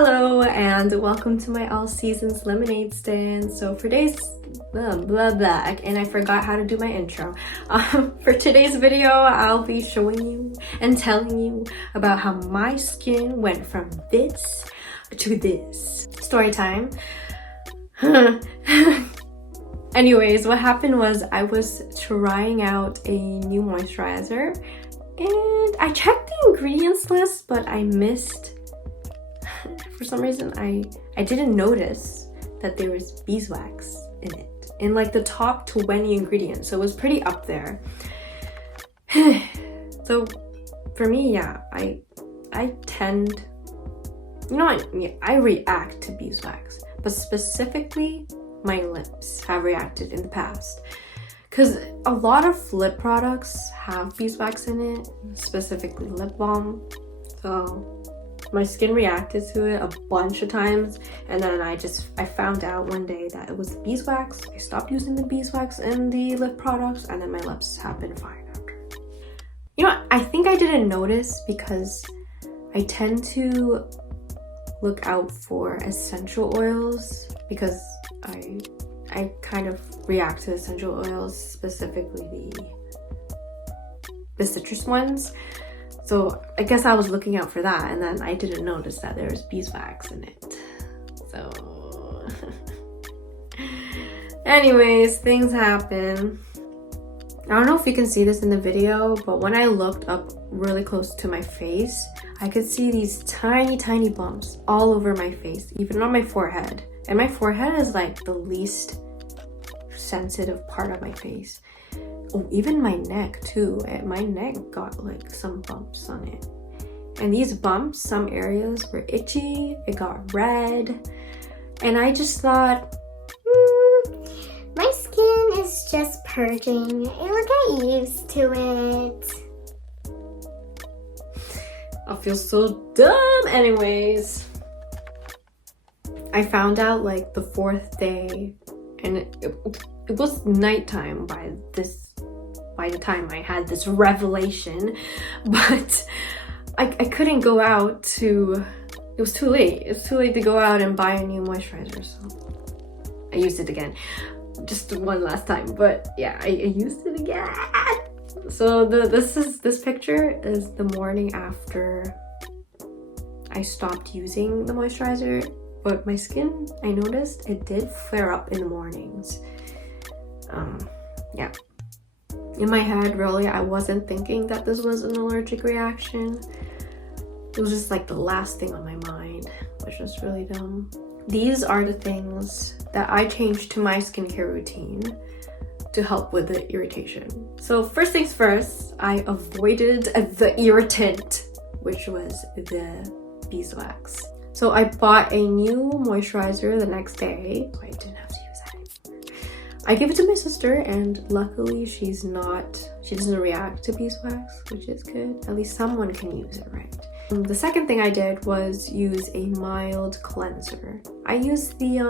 Hello and welcome to my all seasons lemonade stand. So for today's and I forgot how to do my intro. For today's video, I'll be showing you and telling you about how my skin went from this to this. Story time. Anyways, what happened was I was trying out a new moisturizer and I checked the ingredients list, but I missed. For some reason, I didn't notice that there was beeswax in it, in like the top 20 ingredients, so it was pretty up there. So for me, yeah, I tend, you know what, yeah, I react to beeswax, but specifically my lips have reacted in the past, because a lot of lip products have beeswax in it, specifically lip balm. So my skin reacted to it a bunch of times, and then I found out one day that it was the beeswax. I stopped using the beeswax in the lip products, and then my lips have been fine after. You know what? I think I didn't notice because I tend to look out for essential oils because I kind of react to essential oils, specifically the citrus ones. So I guess I was looking out for that, and then I didn't notice that there was beeswax in it. So anyways, things happen. I don't know if you can see this in the video, but when I looked up really close to my face, I could see these tiny bumps all over my face, even on my forehead. And my forehead is like the least sensitive part of my face. Oh, even my neck too. My neck got like some bumps on it. And these bumps, some areas were itchy, it got red. And I just thought, my skin is just purging. It'll get used to it. I feel so dumb. Anyways, I found out like the 4th day, and it was nighttime by the time I had this revelation, but I couldn't go out to, it was too late. It's too late to go out and buy a new moisturizer, so I used it again. Just one last time, but yeah, I used it again. So this picture is the morning after I stopped using the moisturizer, but my skin, I noticed it did flare up in the mornings. Yeah. In my head, really, I wasn't thinking that this was an allergic reaction. It was just like the last thing on my mind, which was really dumb. These are the things that I changed to my skincare routine to help with the irritation. So first things first, I avoided the irritant, which was the beeswax. So I bought a new moisturizer the next day, so I didn't have to use that anymore. I gave it to my sister, and luckily she doesn't react to beeswax, which is good. At least someone can use it, right? The second thing I did was use a mild cleanser. I used the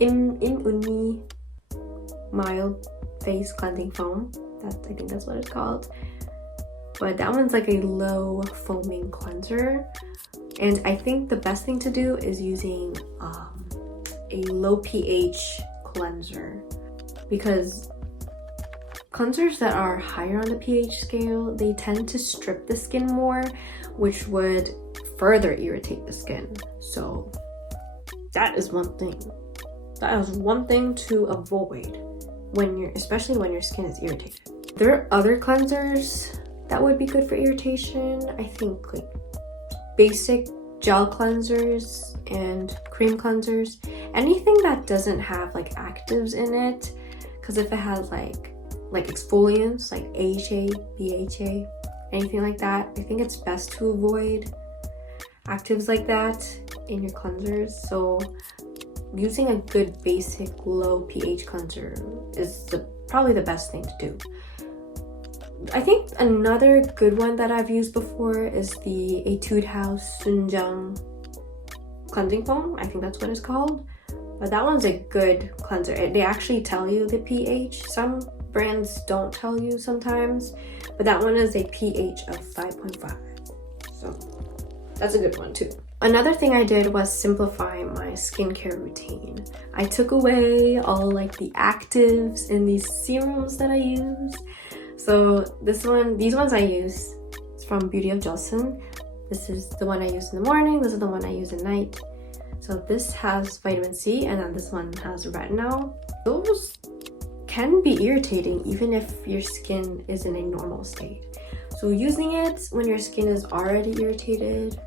UNNY Mild face cleansing foam. I think that's what it's called. But that one's like a low foaming cleanser. And I think the best thing to do is using a low pH cleanser, because cleansers that are higher on the pH scale, they tend to strip the skin more, which would further irritate the skin. So that is one thing. That is one thing to avoid especially when your skin is irritated. There are other cleansers that would be good for irritation. I think like basic gel cleansers and cream cleansers, anything that doesn't have like actives in it, because if it has like exfoliants like AHA, BHA, anything like that, I think it's best to avoid actives like that in your cleansers. So using a good basic low pH cleanser is probably the best thing to do. I think another good one that I've used before is the ETUDE HOUSE Soonjung cleansing foam. I think that's what it's called. But that one's a good cleanser. They actually tell you the pH. Some brands don't tell you sometimes, but that one is a pH of 5.5. So That's a good one too. Another thing I did was simplify my skincare routine. I took away all like the actives and these serums that I use. So these ones I use, it's from Beauty of Joseon. This is the one I use in the morning, this is the one I use at night. So this has vitamin C and then this one has retinol. Those can be irritating even if your skin is in a normal state. So using it when your skin is already irritated,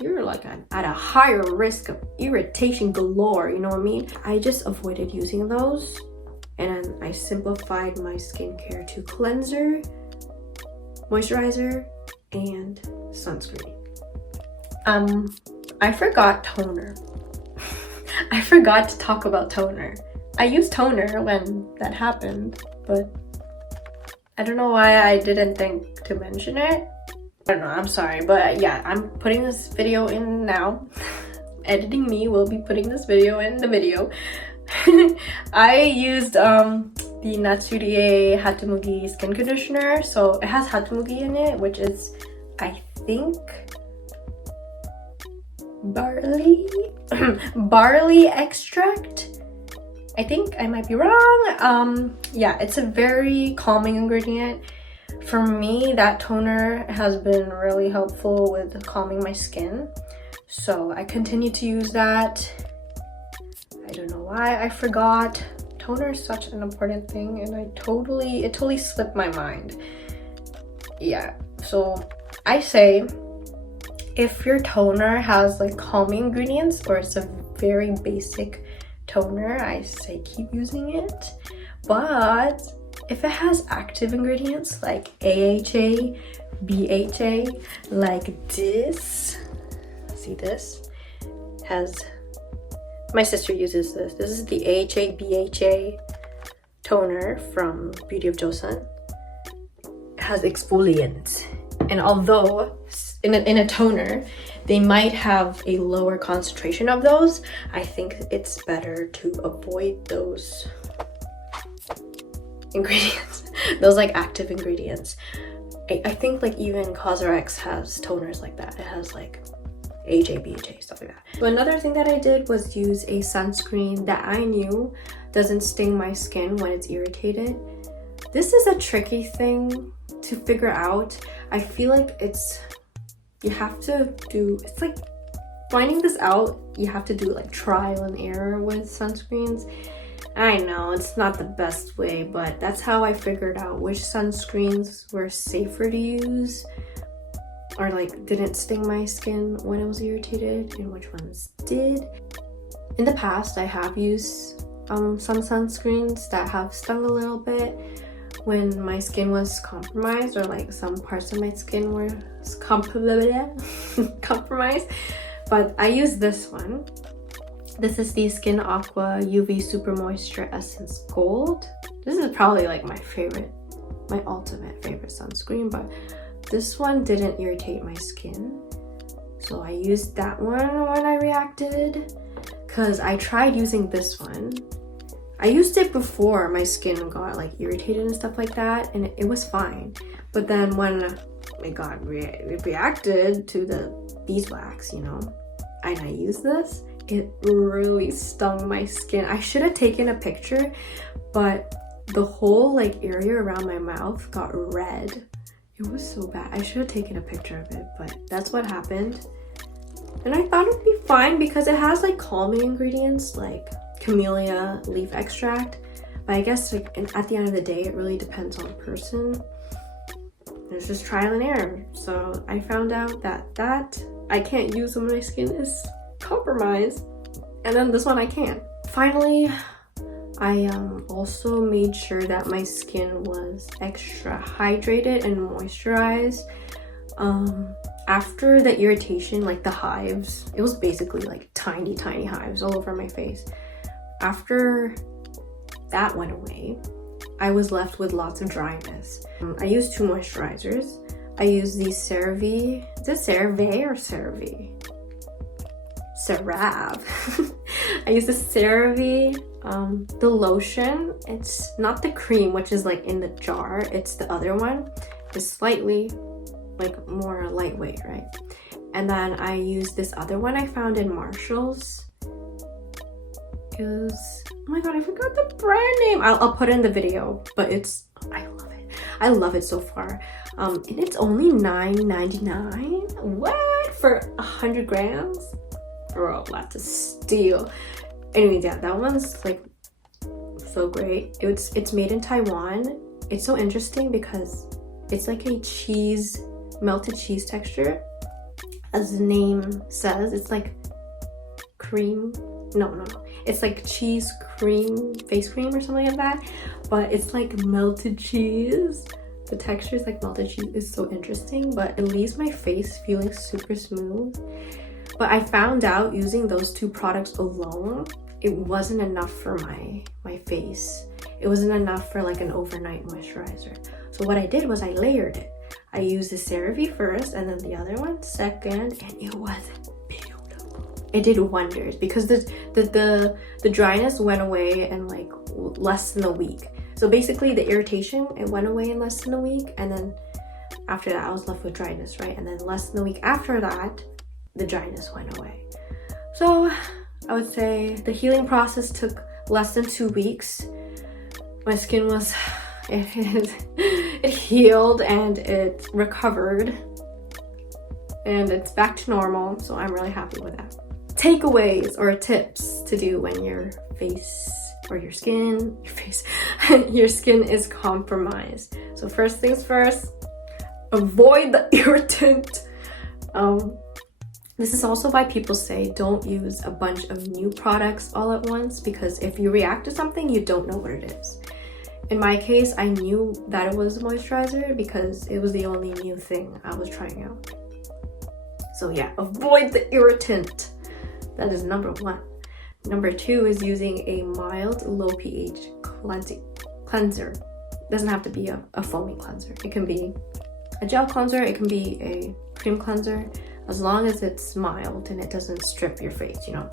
you're like at a higher risk of irritation galore, you know what I mean? I just avoided using those, and then I simplified my skincare to cleanser, moisturizer, and sunscreen. I forgot toner. I forgot to talk about toner. I used toner when that happened, but I don't know why I didn't think to mention it. I don't know, I'm sorry, but yeah, I'm putting this video in now. Editing me will be putting this video in the video. I used the NATURIE Hatomugi skin conditioner. So it has Hatomugi in it, which is, I think, barley extract. I think I might be wrong. Yeah, it's a very calming ingredient. For me, that toner has been really helpful with calming my skin. So I continue to use that. I don't know why I forgot. Toner is such an important thing and it totally slipped my mind. Yeah, so I say if your toner has like calming ingredients or it's a very basic toner, I say keep using it. But if it has active ingredients like AHA, BHA, like this, see this? My sister uses this. This is the AHA, BHA toner from Beauty of Joseon. It has exfoliant. And although in a toner, they might have a lower concentration of those, I think it's better to avoid those ingredients, those like active ingredients. I think like even COSRX has toners like that. It has like AHA, BHA, stuff like that. So another thing that I did was use a sunscreen that I knew doesn't sting my skin when it's irritated. This is a tricky thing to figure out. I feel like it's like finding this out, you have to do like trial and error with sunscreens. I know it's not the best way, but that's how I figured out which sunscreens were safer to use or like didn't sting my skin when it was irritated and which ones did. In the past, I have used some sunscreens that have stung a little bit when my skin was compromised or like some parts of my skin were compromised. But I use this one. This is the Skin Aqua UV Super Moisture Essence Gold. This is probably like my ultimate favorite sunscreen, but this one didn't irritate my skin. So I used that one when I reacted because I tried using this one. I used it before my skin got like irritated and stuff like that, and it was fine. But then when it got reacted to the beeswax, you know, and I used this, it really stung my skin. I should have taken a picture, but the whole like area around my mouth got red. It was so bad. I should have taken a picture of it, but that's what happened. And I thought it'd be fine because it has like calming ingredients like camellia leaf extract. But I guess like at the end of the day, it really depends on the person. It's just trial and error. So I found out that I can't use when my skin is compromised, and then this one I can. Finally, I also made sure that my skin was extra hydrated and moisturized. After the irritation, like the hives, it was basically like tiny hives all over my face. After that went away, I was left with lots of dryness. I used 2 moisturizers. I used the CeraVe. Is it CeraVe or CeraVe? CERAVE. I used the CeraVe, the lotion. It's not the cream, which is like in the jar. It's the other one. It's slightly like more lightweight, right? And then I used this other one I found in Marshall's. It was, oh my god, I forgot the brand name. I'll put it in the video, but it's, I love it. I love it so far. And it's only $9.99. What? For 100 grams? Bro, that's a steal. Anyways, yeah, that one's like so great. It's made in Taiwan. It's so interesting because it's like a cheese, melted cheese texture. As the name says, it's like cream. No. It's like cheese cream, face cream or something like that. But it's like melted cheese. The texture is like melted cheese. It's so interesting, but it leaves my face feeling super smooth. But I found out using those two products alone, it wasn't enough for my face. It wasn't enough for like an overnight moisturizer. So what I did was I layered it. I used the CeraVe first and then the other one second, and it was beautiful. It did wonders because the dryness went away in like less than a week. So basically the irritation, it went away in less than a week, and then after that I was left with dryness, right? And then less than a week after that, the dryness went away. So I would say the healing process took less than 2 weeks. My skin was, it healed and it recovered and it's back to normal, so I'm really happy with that. Takeaways or tips to do when your face or your skin, your skin is compromised. So first things first, avoid the irritant. This is also why people say don't use a bunch of new products all at once, because if you react to something, you don't know what it is. In my case, I knew that it was a moisturizer because it was the only new thing I was trying out. So yeah, avoid the irritant. That is number 1. Number 2 is using a mild, low pH cleanser. It doesn't have to be a foaming cleanser. It can be a gel cleanser, it can be a cream cleanser, as long as it's mild and it doesn't strip your face, you know.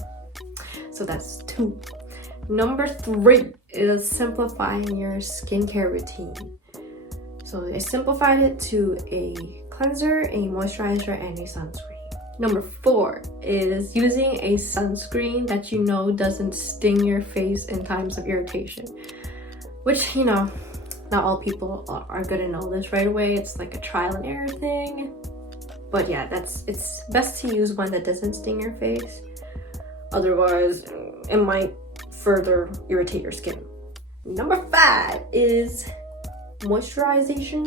So that's 2. Number 3 is simplifying your skincare routine. So I simplified it to a cleanser, a moisturizer, and a sunscreen. Number 4 is using a sunscreen that you know doesn't sting your face in times of irritation. Which, you know, not all people are gonna know this right away. It's like a trial and error thing. But yeah, it's best to use one that doesn't sting your face. Otherwise, it might further irritate your skin. Number 5 is hydration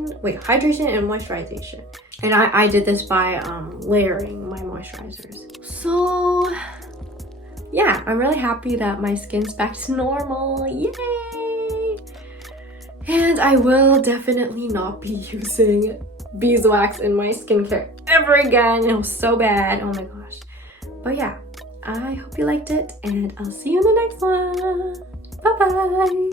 and moisturization. And I did this by layering my moisturizers. So yeah, I'm really happy that my skin's back to normal. Yay! And I will definitely not be using beeswax in my skincare ever again. It was so bad. Oh my gosh. But yeah, I hope you liked it and I'll see you in the next one. Bye bye.